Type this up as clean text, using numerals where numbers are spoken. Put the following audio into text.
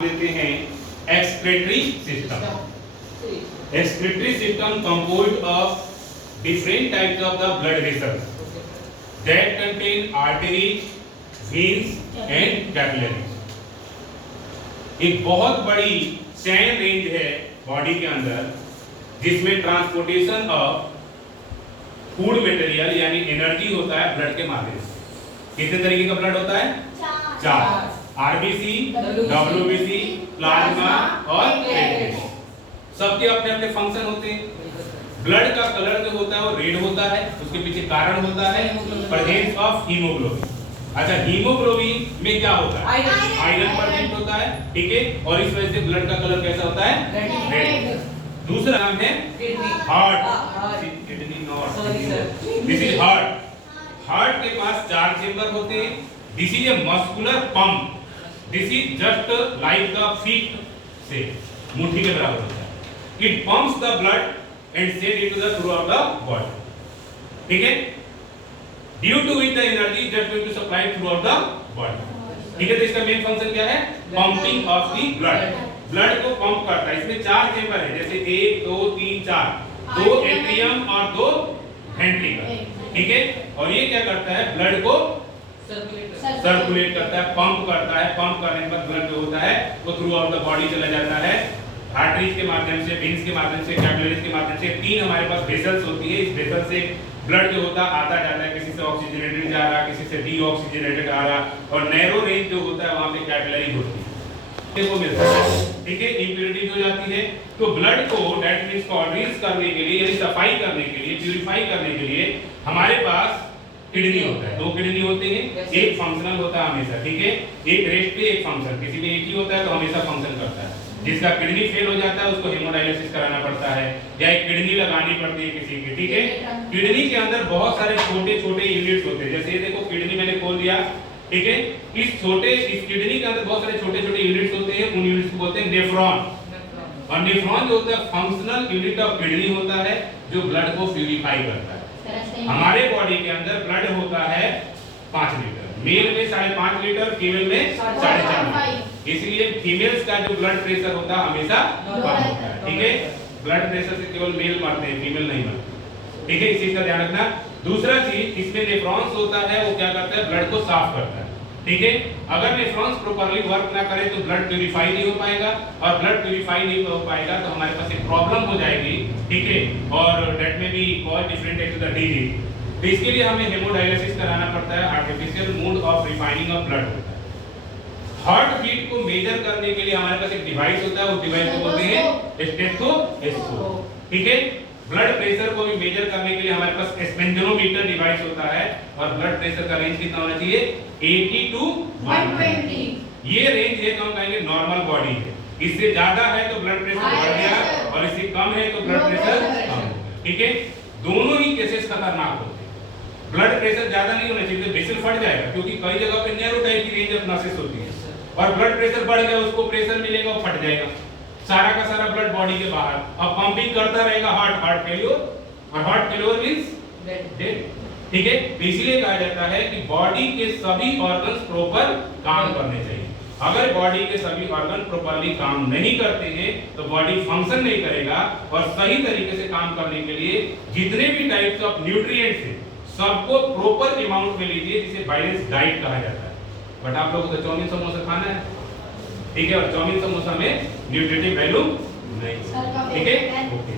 लेते हैं excretory system. Excretory system composed of different types of the blood vessels that contain arteries, veins and capillaries. एक बहुत बड़ी chain range है body के अंदर जिसमें ट्रांसपोर्टेशन ऑफ फूड मटेरियल यानी एनर्जी होता है ब्लड के माध्यम से। कितने तरीके का ब्लड होता है? चार। आरबीसी, डब्ल्यूबीसी, प्लाज्मा और प्लेटलेट्स। सबके अपने अपने फंक्शन होते हैं। ब्लड का कलर जो होता है वो रेड होता है, उसके पीछे कारण होता है प्रेजेंस ऑफ हीमोग्लोबिन। अच्छा, हीमोग्लोबिन में क्या होता है? आयरन प्रेजेंट होता है, ठीक है, और इस वजह से ब्लड का कलर कैसा होता है? रेड। दूसरा नाम है heart. Kidney not, this is heart. Heart के पास चार चेंबर होते हैं। This is a muscular pump. This is just like the fist से मुट्ठी के बराबर होता है। It pumps the blood and send it to the through of the body, ठीक है। Due to it the energy just going to supply through of the body, ठीक है। तो इसका मेन फंक्शन क्या है? Pumping of the blood. Blood को pump करता है। इसमें चार चेंबर है, जैसे 1 2 3 4, 2 एट्रियम और 2 वेंट्रिकल, ठीक है। और ये क्या करता है? ब्लड को सर्कुलेट करता है, पंप करता है। पंप करने के बाद ब्लड जो होता है वो थ्रू आउट द बॉडी चला जाता है, आर्टरीज के माध्यम से, वेन्स के माध्यम से, कैपिलरीज के माध्यम से। तीन हमारे पास वेसल्स होती है। इस वेसल से ब्लड जो होता है आता जाता है, किसी से ऑक्सीजनेटेड जा रहा, किसी से डीऑक्सीजनेटेड आ रहा, और नैरो रेंज जो होता है वहां पे कैपिलरी होती है, वो मिलता है, ठीक है। इंप्योरिटी हो जाती है तो ब्लड को दैट मींस को रील्स करने के लिए यानी सफाई करने के लिए, प्यूरिफाई करने के लिए हमारे पास किडनी होता है। 2 किडनी होते हैं, एक फंक्शनल होता है हमेशा, ठीक है। एक रेस्ट पे एक फंक्शन, किसी में एक ही होता है तो हमेशा फंक्शन करता है। जिसका किडनी फेल हो जाता है उसको हेमोडायलिसिस कराना पड़ता है या एक किडनी लगानी पड़ती है किसी की, ठीक है। किडनी के अंदर बहुत सारे छोटे छोटे यूनिट्स होते हैं। जैसे ये देखो, किडनी मैंने खोल दिया, ठीक है। इस किडनी के अंदर बहुत सारे छोटे छोटे यूनिट्स होते हैं। उन यूनिट्स को बोलते हैं नेफ्रॉन। और नेफ्रॉन जो होता है फंक्शनल यूनिट ऑफ किडनी होता है जो ब्लड को प्यूरिफाई करता है। हमारे बॉडी के अंदर ब्लड होता है 5 लीटर, मेल में 5.5 लीटर, फीमेल में 4.5। इसलिए फीमेल्स का जो ब्लड प्रेशर होता है हमेशा कम होता है, ठीक है। ब्लड प्रेशर से केवल मेल मरते हैं, फीमेल नहीं मरते, ठीक है। इस चीज का ध्यान रखना। दूसरा चीज, इसमें नेफ्रॉन्स होता है, वो क्या करता है? ब्लड को साफ करता है, ठीक है। अगर नेफ्रॉन्स प्रॉपर्ली वर्क ना करे तो ब्लड प्यूरिफाई नहीं हो पाएगा, और ब्लड प्यूरिफाई नहीं हो पाएगा तो हमारे पास एक प्रॉब्लम हो जाएगी, ठीक है। और दैट में because different types of the disease. तो इसके लिए हमें हेमोडायलिसिस कराना पड़ता है। Artificial mode of refining of blood होता है। हार्ट बीट को मेजर करने के लिए हमारे पास एक डिवाइस होता है, उस डिवाइस को बोलते हैं स्टेथोस्कोप, ठीक है। ब्लड प्रेशर को भी मेजर करने के लिए हमारे पास स्पेंडोमीटर डिवाइस होता है, और ब्लड प्रेशर का रेंज कितना होना चाहिए? 80 to 120। ये रेंज है तो हम कहेंगे नॉर्मल बॉडी है। इससे ज्यादा है तो ब्लड प्रेशर बढ़ गया, और इससे कम है तो ब्लड प्रेशर कम हो गया, ठीक है। दोनों ही केसेस खतरनाक होते हैं। ब्लड प्रेशर ज्यादा नहीं होना चाहिए तो वेसल फट जाएगा, क्योंकि कई जगह पे नैरो टाइप की रेंज ऑफ नसेस होती है, और ब्लड प्रेशर बढ़ गया उसको प्रेशर मिलेगा वो फट जाएगा, सारा का सारा ब्लड बॉडी के बाहर। अब पंपिंग करता रहेगा हार्ट फेलियर, और हार्ट फेलियर मींस डेड, ठीक है। इसलिए कहा जाता है कि बॉडी के सभी ऑर्गन्स प्रॉपर काम करने चाहिए। अगर बॉडी के सभी ऑर्गन प्रॉपर्ली काम नहीं करते हैं तो बॉडी फंक्शन नहीं करेगा, और सही तरीके से काम करने के लिए जितने भी टाइप्स ऑफ न्यूट्रिएंट्स हैं सबको प्रॉपर अमाउंट में लीजिए, जिसे बैलेंस डाइट कहा जाता है। बट आप लोगों को तो चाउमीन समोसा खाना है, ठीक है, और चाउमीन समोसा में न्यूट्रिटिव वैल्यू नहीं, ठीक है, ओके।